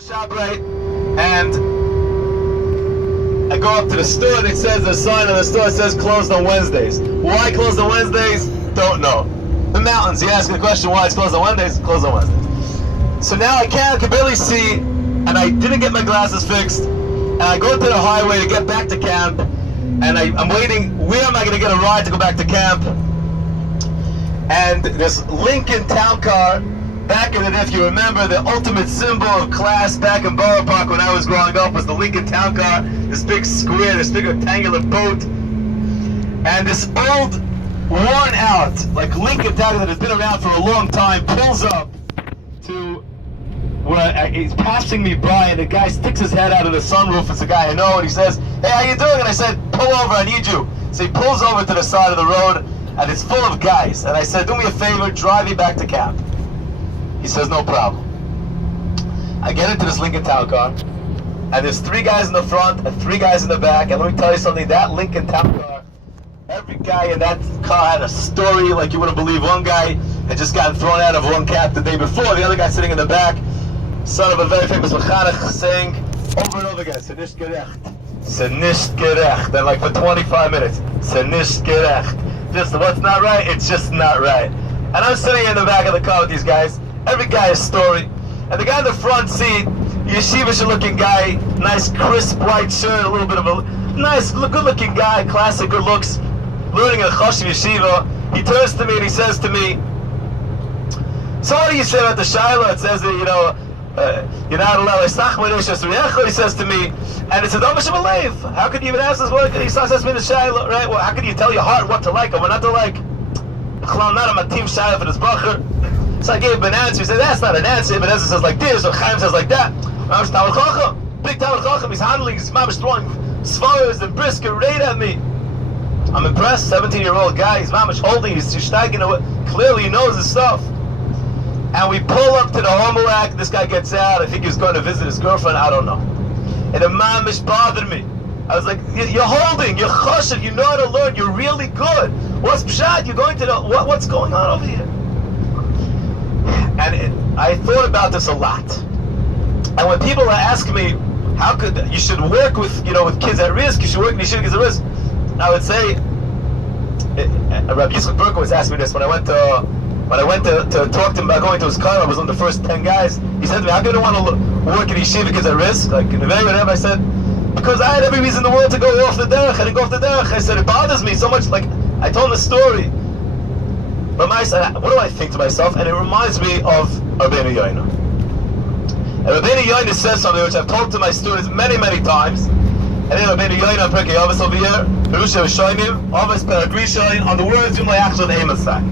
Shabbos, and I go up to the store and it says, the sign on the store says closed on Wednesdays. Why closed on Wednesdays? Don't know. The mountains, you ask me the question why it's closed on Wednesdays, closed on Wednesdays. So now I can barely see, and I didn't get my glasses fixed, and I go to the highway to get back to camp, and I'm waiting, where am I going to get a ride to go back to camp? And this Lincoln town car, back in the day, if you remember, the ultimate symbol of class back in Borough Park when I was growing up was the Lincoln town car, this big square, this big rectangular boat. And this old, worn out, like Lincoln town car that has been around for a long time, pulls up to where he's passing me by, and the guy sticks his head out of the sunroof. It's a guy I know, and he says, "Hey, how you doing?" And I said, "Pull over, I need you." So he pulls over to the side of the road, and it's full of guys. And I said, "Do me a favor, drive me back to camp." He says, "No problem." I get into this Lincoln town car, and there's 3 guys in the front and 3 guys in the back. And let me tell you something, that Lincoln town car, every guy in that car had a story like you wouldn't believe. One guy had just gotten thrown out of one cap the day before. The other guy sitting in the back, son of a very famous mechanech, saying over and over again, "Se nicht gerecht, se nicht gerecht," and like for 25 minutes, "Se nicht gerecht." Just what's not right, it's just not right. And I'm sitting in the back of the car with these guys. Every guy has a story. And the guy in the front seat, yeshivish looking guy, nice crisp white shirt, a little bit of a nice, good looking guy, classic good looks, learning at Choshev Yeshiva. He turns to me and he says to me, "So what do you say about the Shaila? It says that, you're not allowed to Sachman." He says to me, and it says, "How could you even ask this? What he says me the Shaila, right? Well, how could you tell your heart what to like or what not to like? I'm not a team Shaila for this bracha." So I gave him an answer. He said, "That's not an answer. But Ezra says like this, or Chaim says like that." I'm just Talmud Chacham, big Talmud Chacham. He's handling, he's mamish throwing svaros and brisker right at me. I'm impressed. 17-year-old guy. He's mamish holding. He's steiging away. Clearly, he knows his stuff. And we pull up to the homework. This guy gets out. I think he was going to visit his girlfriend. I don't know. And the mamish bothered me. I was like, "You're holding. You're choshev. You know how to learn. You're really good. What's pshat? You're going to the what's going on over here?" And I thought about this a lot. And when people ask me, "How could you should work with with kids at risk? You should work with kids at risk," I would say, Rabbi Yitzchak Berkowitz asked me this when I went to talk to him about going to his car. I was one of the first 10 guys. He said to me, "How could I want to work at yeshiva kids at risk?" Like in the very whatever. I said, "Because I had every reason in the world to go off the derech. I didn't go off the derech." I said, "It bothers me so much." Like I told him the story. But what do I think to myself? And it reminds me of Rabbi Nachman. And Rabbi Nachman says something which I've told to my students many, many times. And then Rabbi Nachman on Perkei Avos over here, Perusha Rishonim, Avos Perek Rishon, on the words Yom Le'achshon Eimasai.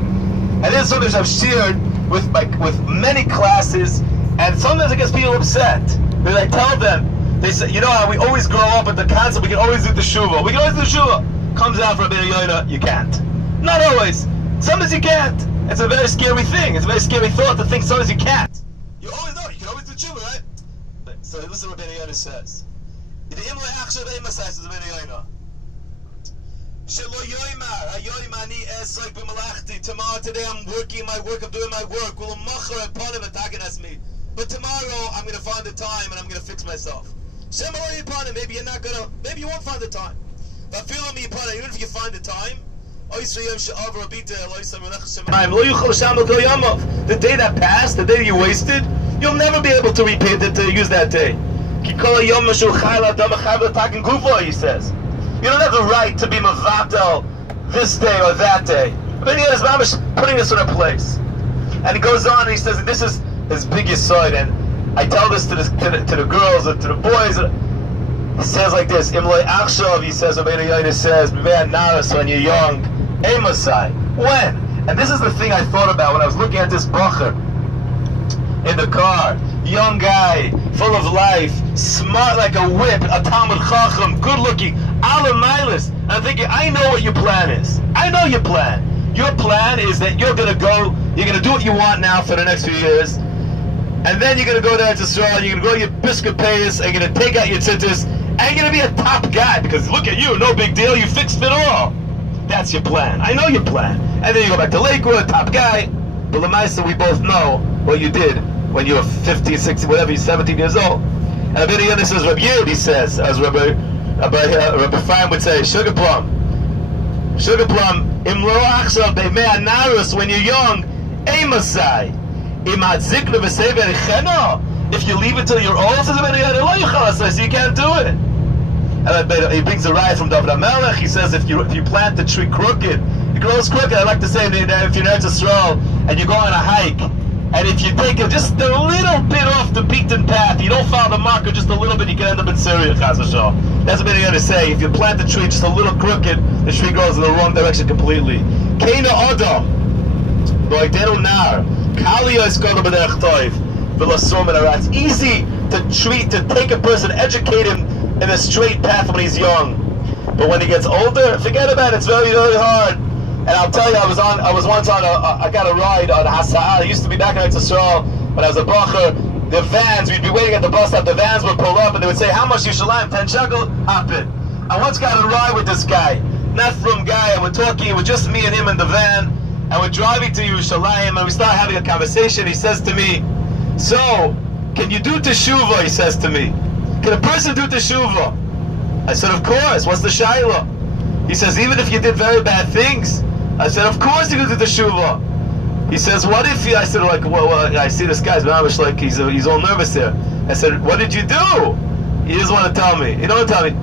And this is something which I've shared with many classes, and sometimes it gets people upset. Because I tell them, they say, how we always grow up with the concept, we can always do the teshuva. We can always do teshuva. Comes out from Rabbi Nachman, you can't. Not always. Sometimes you can't. It's a very scary thing. It's a very scary thought to think sometimes you can't. You always know. You can always do tshuva, right? So listen to what Rabbi Nachman says. Today I'm working my work. I'm doing my work. But tomorrow I'm going to find the time and I'm going to fix myself. Maybe you're not going to. Maybe you won't find the time. But even if you find the time. The day that passed, the day that you wasted, you'll never be able to repeat it, to use that day. He says. You don't have the right to be mavatel this day or that day. But he is putting this in a place. And he goes on and he says, this is his biggest side, and I tell this to the girls or to the boys. He says like this, Imloi Achshav, he says, Rabbi Nachman says, when you're young, Eimasai. When? And this is the thing I thought about when I was looking at this bracha in the car. Young guy, full of life, smart like a whip, a Talmud Chacham, good looking, Alamailis. And I'm thinking, I know what your plan is. I know your plan. Your plan is that you're going to do what you want now for the next few years. And then you're going to go there to Israel, you're going to go to your Episcopalius, and you're going to take out your tzitzis, and you're going to be a top guy, because look at you, no big deal, you fixed it all. That's your plan. I know your plan. And then you go back to Lakewood, top guy. But Lamaisa, we both know what you did when you're 15, 16, whatever, you're 17 years old. And Rabbi Yonah says, Rabbi Yid, he says, as Rabbi Chaim would say, sugar plum, im lo achshav beimei hanarus, when you're young, eimasai, im hadzikna v'sei v'ericheno, if you leave it till you're old, says Rabbi Yonah, lo yuchal asay, so you can't do it. And he brings a ride from David HaMelech. He says if you plant the tree crooked, it grows crooked. I like to say that if you're in Eretz Yisrael and you go on a hike, and if you take it just a little bit off the beaten path, you don't follow the marker just a little bit, you can end up in Syria, Chaz v'Shalom. That's what they're going to say. If you plant the tree just a little crooked, the tree grows in the wrong direction completely. Keina Adam, Lo'idenu Nar, Kali Yoskolu B'derech Toiv, V'Lasur Min Hara. It's easy to take a person, educate him in a straight path when he's young, but when he gets older, forget about it. It's very, very hard. And I'll tell you, I was once on I got a ride on Hasa'ah. It used to be back in Eretz Yisrael when I was a bacher. The vans, we'd be waiting at the bus stop. The vans would pull up and they would say, "How much Yerushalayim? 10 shekel, hop it." I once got a ride with this guy, not from guy, and we're talking. It was just me and him in the van, and we're driving to Yerushalayim, and we start having a conversation. He says to me, "So, can you do teshuvah?" He says to me. Can a person do teshuvah? I said, of course. What's the shayla? He says, even if you did very bad things? I said, of course you can do teshuvah. He says, what if you... I said, like, well, I see this guy's mamish, like, he's all nervous here. I said, what did you do? He doesn't want to tell me. He don't want to tell me.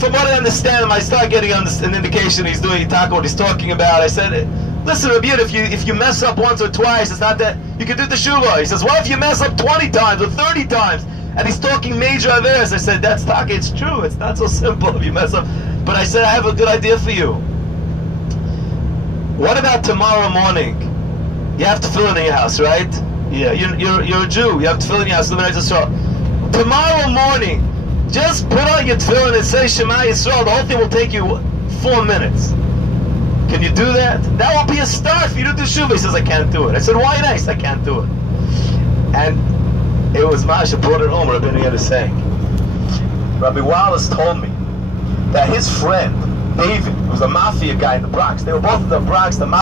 From what I understand him, I start getting an indication he's talking what he's talking about. I said, listen, Rabbi, if you mess up once or twice, it's not that... You can do teshuvah. He says, what if you mess up 20 times or 30 times? And he's talking major averes. I said, that's talking, it's true. It's not so simple if you mess up. But I said, I have a good idea for you. What about tomorrow morning? You have tefillin in your house, right? Yeah, you're a Jew. You have tefillin in your house. Tomorrow morning, just put on your tefillin and say Shema Yisrael. The whole thing will take you 4 minutes. Can you do that? That will be a start for you to do Shuvah. He says, I can't do it. I said, why nice? I can't do it. And it was Masha brought it home, Rabbi Nachman is saying. Rabbi Wallace told me that his friend, David, was a mafia guy in the Bronx. They were both in the Bronx. The